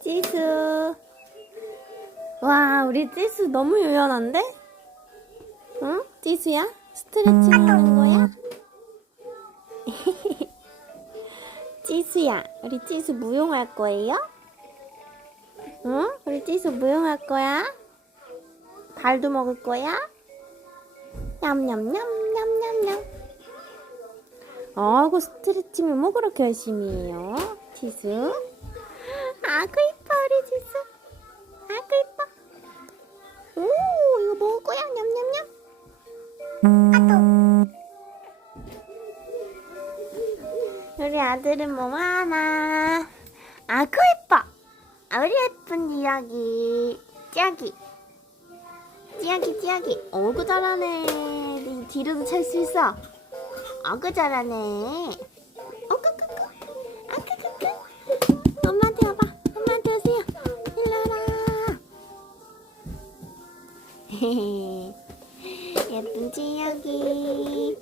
찌수. 와, 우리 찌수 너무 유연한데? 응? 찌수야? 스트레칭 하는 거야? 찌수야, 우리 찌수 무용할 거예요? 응? 우리 찌수 무용할 거야? 발도 먹을 거야? 냠냠냠냠냠냠. 아이고 스트레칭을 뭐 그렇게 열심히 해요? 지수? 아그 이뻐 우리 지수. 아그 이뻐. 오 이거 먹을 거야? 냠냠냠. 우리 아들은 뭐 하나? 아그 이뻐. 아, 우리 예쁜 이야기. 찌약이. 찌약이 찌약이. 어구 잘하네. 네 뒤로도 찰 수 있어. 어구 잘하네. 아구구구. 엄마한테 와봐. 엄마한테 오세요. 일로 와라. 예쁜 찌약이.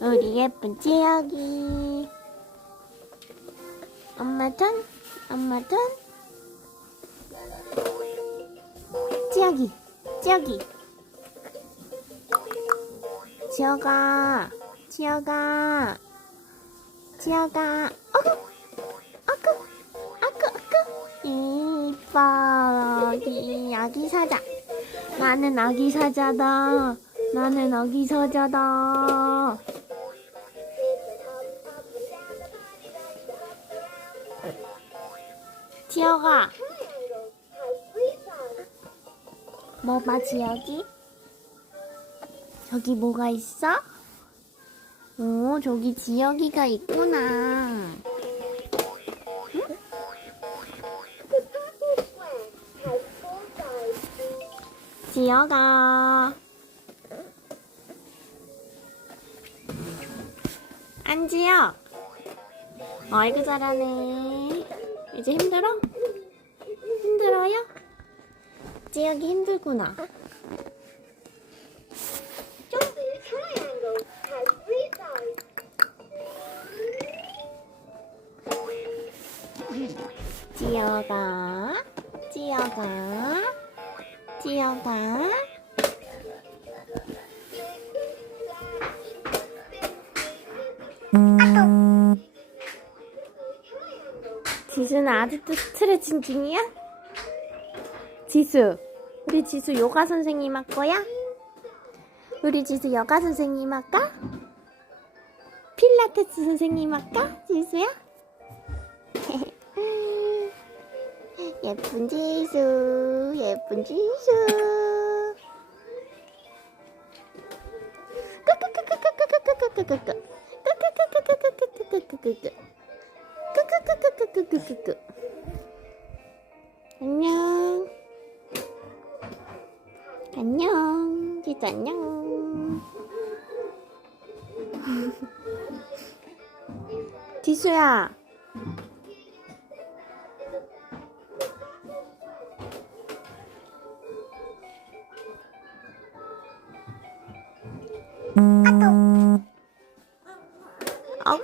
우리 예쁜 찌약이. 엄마 턴. 엄마 턴. 찌약이. 찌약이. 지어가. 지어가. 지어가. 어구. 어구. 어구. 어구. 이뻐. 이 아기 사자. 나는 아기 사자다. 나는 아기 사자다. 지어가. 뭐 봐, 지어기? 저기 뭐가 있어? 오, 저기 지역이가 있구나. 지역아. 안지요. 아이고 잘하네. 이제 힘들어? 힘들어요? 지역이 힘들구나. 지어가, 지어가, 지어가. 지수는 아직도 스트레칭 중이야? 지수, 우리 지수 요가 선생님 할 거야? 우리 지수 요가 선생님 할까? 필라테스 선생님 할까? 지수야? 예쁜 지수, 예쁜 지수. 안녕. 안녕. 지수 안녕. 지수야.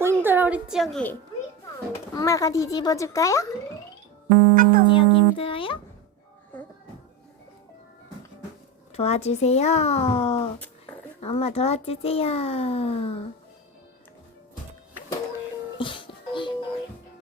아고 힘들어 우리 찌혁이 엄마가 뒤집어 줄까요? 찌혁이 힘들어요? 도와주세요 엄마 도와주세요